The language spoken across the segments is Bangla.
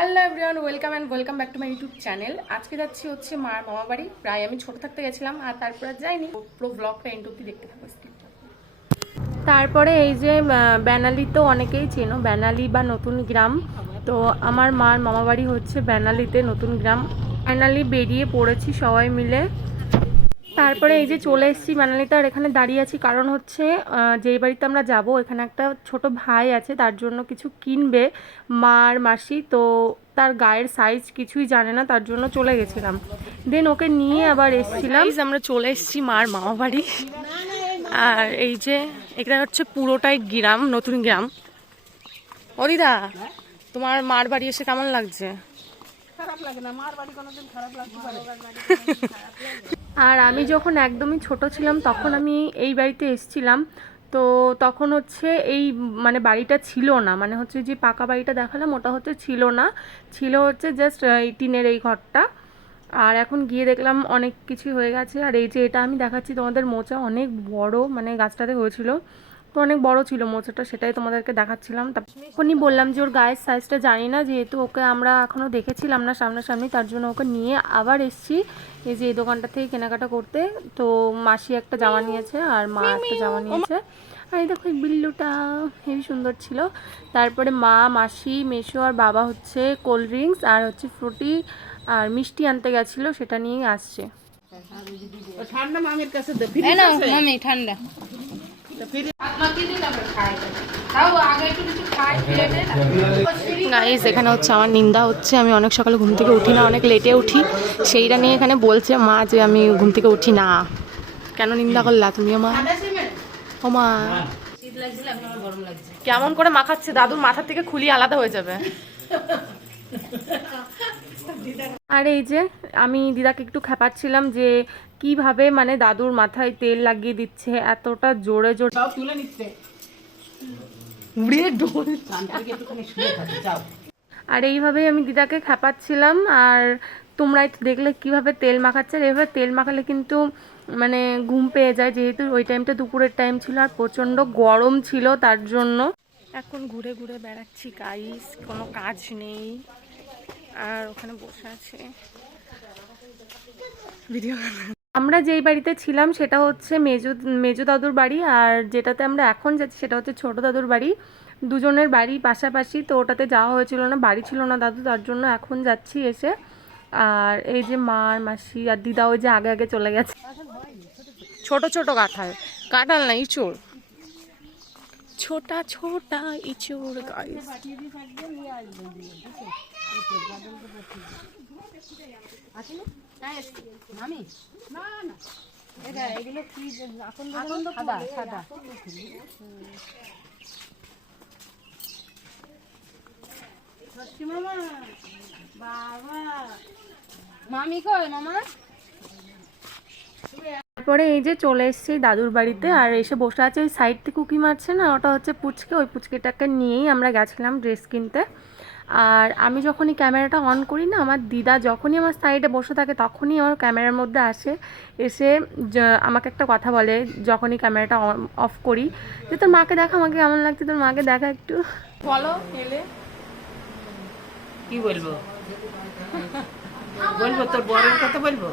Hello everyone, welcome back to my YouTube channel. আজকে যাচ্ছি হচ্ছে মার মামা বাড়ি। প্রায় আমি ছোট থাকতে গেছিলাম আর তারপর আর যাইনি। পুরো ব্লগটা এন্ড অব্দি দেখতে থাকো। তারপরে এই যে বেনালি তো অনেকেই চেনো, বেনালি বা নতুন গ্রাম। তো আমার মার মামা বাড়ি হচ্ছে বেনালিতে, নতুন গ্রাম। ফাইনালি বেরিয়ে পড়েছি সবাই মিলে। তারপরে এই যে চলে এসেছি মানালিতে, আর এখানে দাঁড়িয়ে আছি কারণ হচ্ছে যেই বাড়িতে আমরা যাব এখানে একটা ছোট ভাই আছে, তার জন্য কিছু কিনবে মার মাসি। তো তার গায়ের সাইজ কিছুই জানে না, তার জন্য চলে গেছিলাম। দেন ওকে নিয়ে আবার এসেছিলাম। আমরা চলে এসেছি মার মামা বাড়ি। আর এই যে এটা হচ্ছে পুরোটাই গ্রাম, নতুন গ্রাম। ও দিদা, তোমার মার বাড়ি এসে কেমন লাগছে? খারাপ লাগে না, মার বাড়ি কোনোদিন খারাপ লাগতে পারে? আর আমি যখন একদমই ছোট ছিলাম তখন আমি এই বাড়িতে এসেছিলাম। তো তখন হচ্ছে এই মানে বাড়িটা ছিল না, মানে হচ্ছে যে পাকা বাড়িটা দেখালাম ওটা হচ্ছে ছিল না, ছিল হচ্ছে জাস্ট এই টিনের এই ঘরটা। আর এখন গিয়ে দেখলাম অনেক কিছুই হয়ে গেছে। আর এই যে এটা আমি দেখাচ্ছি তোমাদের, মোচা অনেক বড়, মানে গাছটাতে হয়েছিল তো অনেক বড় ছিল মোচাটা, সেটাই তোমাদেরকে দেখাচ্ছিলাম। তখনই বললাম যে ওর গায়ের সাইজটা জানি না, যেহেতু ওকে আমরা এখনও দেখেছিলাম না সামনাসামনি, তার জন্য ওকে নিয়ে আবার এসছি এই যে এই দোকানটা থেকে কেনাকাটা করতে। তো মাসি একটা জামা নিয়েছে আর মা একটা জামা নিয়েছে। আর এই দেখো এই বিল্লুটা হেবি সুন্দর ছিল। তারপরে মা, মাসি, মেসো আর বাবা হচ্ছে কোল্ড ড্রিঙ্কস আর হচ্ছে ফ্রুটি আর মিষ্টি আনতে গেছিলো, সেটা নিয়েই আসছে। ঠান্ডা মামির কাছে মামি ঠান্ডা গাইস এখানে হচ্ছে আমার নিন্দা হচ্ছে, আমি অনেক সকালে ঘুম থেকে উঠি না, অনেক লেটে উঠি। সেইটা নিয়ে এখানে বলছে মা যে আমি ঘুম থেকে উঠি না। কেন নিন্দা করলা তুমিও মা? ও মা, কেমন করে মাখাচ্ছে, দাদুর মাথার থেকে খুলি আলাদা হয়ে যাবে। আর এই যে আমি দিদাকে একটু খেপাচ্ছিলাম যে কিভাবে মানে দাদুর মাথায় তেল লাগিয়ে দিচ্ছে এতটা জোরে জোরে, সব তুলে নিচ্ছে। উড়িয়ে ডোল। একটুখানি শুয়ে থাকে, যাও। আর এইভাবেই আমি দিদাকে খেপাচ্ছিলাম। আর তোমরাই তো দেখলে কিভাবে তেল মাখাচ্ছে। আর এইভাবে তেল মাখালে কিন্তু মানে ঘুম পেয়ে যায়, যেহেতু ওই টাইমটা দুপুরের টাইম ছিল আর প্রচণ্ড গরম ছিল, তার জন্য এখন ঘুরে ঘুরে বেড়াচ্ছি গাইস, কোনো কাজ নেই। আর ওখানে বসে আছে ভিডিও। আমরা যেই বাড়িতে ছিলাম সেটা হচ্ছে মেজো দাদুর বাড়ি, আর যেটাতে আমরা এখন যাচ্ছি সেটা হচ্ছে ছোট দাদুর বাড়ি। দুজনের বাড়ি পাশাপাশি, তো ওটাতে যাওয়া হয়েছিল না, বাড়ি ছিল না দাদু, তার জন্য এখন যাচ্ছি এসে। আর এই যে মা আর মাসি আর দিদা ওই যে আগে আগে চলে গেছে। ছোট ছোট কাঁঠাল, কাঁঠাল না ইঁচড়, ছোটা ছোটা ইঁচড় গাইস। মামি না না, এটা এগুলো কি এখন সাদা সাদা। মামা বাবা, মামি কই মামা? তারপরে এই যে চলে এসেছি দাদুর বাড়িতে, আর এসে বসে আছে ওই সাইড থেকে উঁকি মারছে না, ওটা হচ্ছে পুচকে। ওই পুচকেটাকে নিয়েই আমরা গেছিলাম ড্রেস কিনতে। আর আমি যখনই ক্যামেরাটা অন করি না, আমার দিদা যখনই আমার সাইডে বসে থাকে তখনই আমার ক্যামেরার মধ্যে আসে, এসে আমাকে একটা কথা বলে যখনই ক্যামেরাটা অফ করি, যে তোর মাকে দেখা, আমাকে কেমন লাগছে, তোর মাকে দেখা একটু বলো এলে। কি বলবো? বলবো তোর বরের কথা বলবো?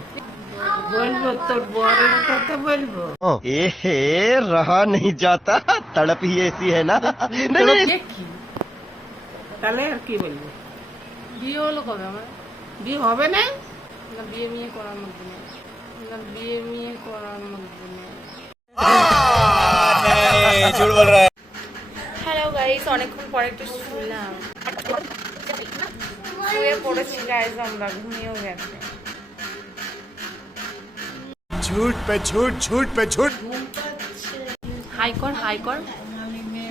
বলবো তোর বরের কথা বলবো? एहे रहा नहीं जाता, तड़प ही ऐसी है ना। তাহলে আর কি বলবো? বিয়ে হলো কবে আমার? বিয়ে হবে না? না বিয়ে মিয়ে করার মধ্যে নেই, না বিয়ে মিয়ে করার মধ্যে নেই। হ্যালো গাইস, অনেকক্ষণ পরে একটু শুনলাম, শুয়ে পড়েছি গাইস, আমরা ঘুমিয়েও গেছে। झूठ पे झूठ, झूठ पे झूठ। হাই কর, হাই কর,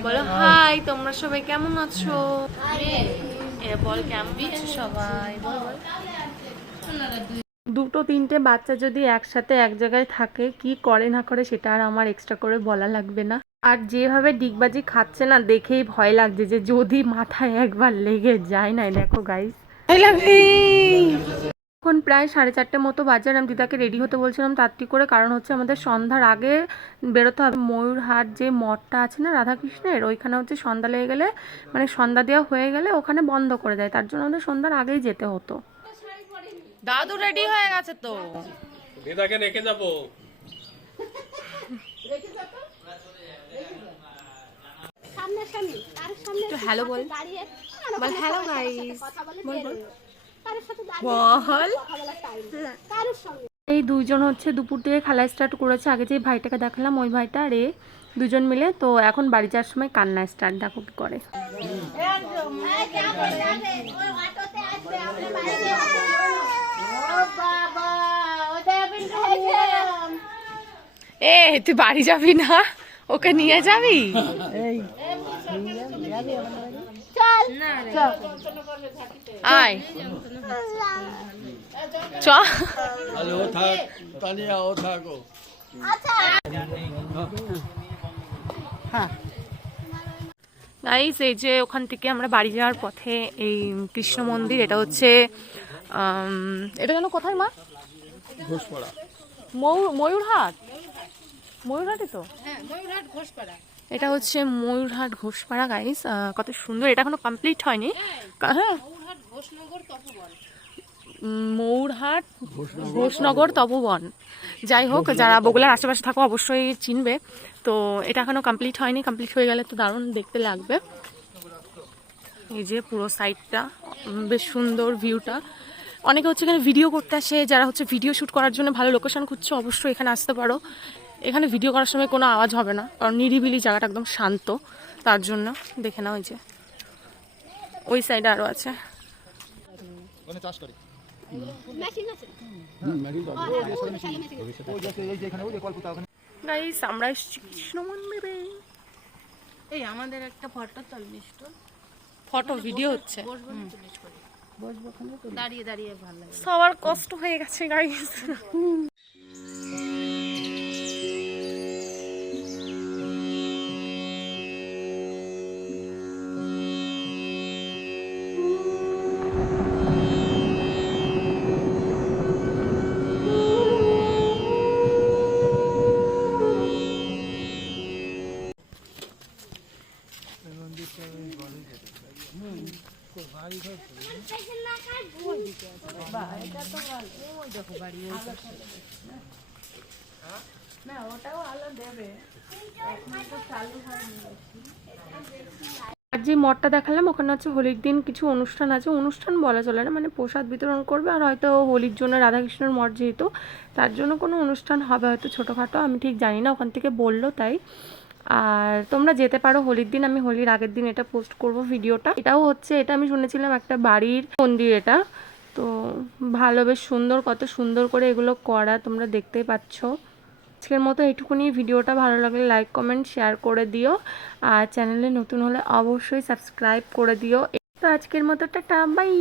বলো হাই, তোমরা সবাই কেমন আছো? এরা বল কেমন আছো সবাই, বল বল। দুটো তিনটে বাচ্চা যদি একসাথে এক জায়গায় থাকে, কি করে না করে সেটা আর আমার এক্সট্রা করে বলা লাগবে না। আর যেভাবে ডিগবাজি খাচ্ছে না, দেখেই ভয় লাগছে যে যদি মাথায় একবার লেগে যায় না। দেখো গাইস, এখন প্রায় 4:30 মতো বাজে, আর আমি দিদাকে রেডি হতে বলছিলাম তাড়াতাড়ি করে, কারণ হচ্ছে আমাদের সন্ধ্যার আগে বেরোতে হবে। ময়ূরহাট যে মঠটা আছে না রাধাকৃষ্ণের, ওইখানে হচ্ছে সন্ধ্যা লেগে গেলে, মানে সন্ধ্যা দেওয়া হয়ে গেলে ওখানে বন্ধ করে দেয়, তার জন্য আমাদের সন্ধ্যার আগেই যেতে হতো। দাদু রেডি হয়ে গেছে তো, দিদাকে রেখে যাবো। তো হ্যালো বল, বল হ্যালো গাইস, বল বল বল। এই দুইজন হচ্ছে দুপুর থেকে খেলা স্টার্ট করেছে। আগে যে ভাইটাকে দেখালাম ওই ভাইটা রে, দুজন মিলে। তো এখন বাড়ি যাওয়ার সময় কান্না স্টার্ট, দেখো কি করে। এ তুই বাড়ি যাবি না, ওকে নিয়ে যাবি? আয় চ। গাইস এই যে ওখান থেকে আমরা বাড়ি যাওয়ার পথে এই কৃষ্ণ মন্দির, এটা হচ্ছে এটা যেন কোথায় মা? ঘোষপাড়া, ময়ূরহাট, ময়ূরহাটই তো। এটা হচ্ছে ময়ূরহাট ঘোষপাড়া গাইস, কত সুন্দর। এটা এখনো কমপ্লিট হয়নি। হ্যাঁ, ময়ূরহাট ঘোষনগর তপোবন, যাই হোক যারা বগুড়ার আশেপাশে থাকো অবশ্যই চিনবে। তো এটা এখনো কমপ্লিট হয়নি, কমপ্লিট হয়ে গেলে তো দারুণ দেখতে লাগবে। এই যে পুরো সাইডটা বেশ সুন্দর ভিউটা। অনেকে হচ্ছে এখানে ভিডিও করতে আসে, যারা হচ্ছে ভিডিও শ্যুট করার জন্য ভালো লোকেশন খুঁজছো অবশ্যই এখানে আসতে পারো। এখানে ভিডিও করার সময় কোনো আওয়াজ হবে না, কারণ নিরিবিলি জায়গাটা একদম শান্ত, তার জন্য। দেখে নাও, ওই যে ওই সাইডে আরো আছে। গাইস আমরা এসেছি কৃষ্ণ মন্দিরে। এই আমাদের একটা ফটো চল্লিশ তো ফটো ভিডিও হচ্ছে, দাঁড়িয়ে দাঁড়িয়ে ভালো লাগে। সবার কষ্ট হয়ে গেছে গাইস। আর যে মঠটা দেখালাম ওখানে হচ্ছে হোলির দিন কিছু অনুষ্ঠান আছে, অনুষ্ঠান বলা চলে না, মানে প্রসাদ বিতরণ করবে। আর হয়তো হোলির জন্য রাধাকৃষ্ণের মঠ যেহেতু, তার জন্য কোনো অনুষ্ঠান হবে হয়তো ছোটোখাটো, আমি ঠিক জানি না, ওখান থেকে বললো তাই। আর তোমরা যেতে পারো হোলির দিন, আমি হোলির আগের দিন এটা পোস্ট করব ভিডিওটা। এটাও হচ্ছে, এটা আমি শুনেছিলাম একটা বাড়ির মন্দির এটা, তো ভালো, বেশ সুন্দর, কত সুন্দর করে এগুলো করা, তোমরা দেখতেই পাচ্ছ। আজকের মতো এইটুকুনি। ভিডিওটা ভালো লাগলে লাইক কমেন্ট শেয়ার করে দিও, আর চ্যানেলে নতুন হলে অবশ্যই সাবস্ক্রাইব করে দিও। তো আজকের মতো টাটা, বাই।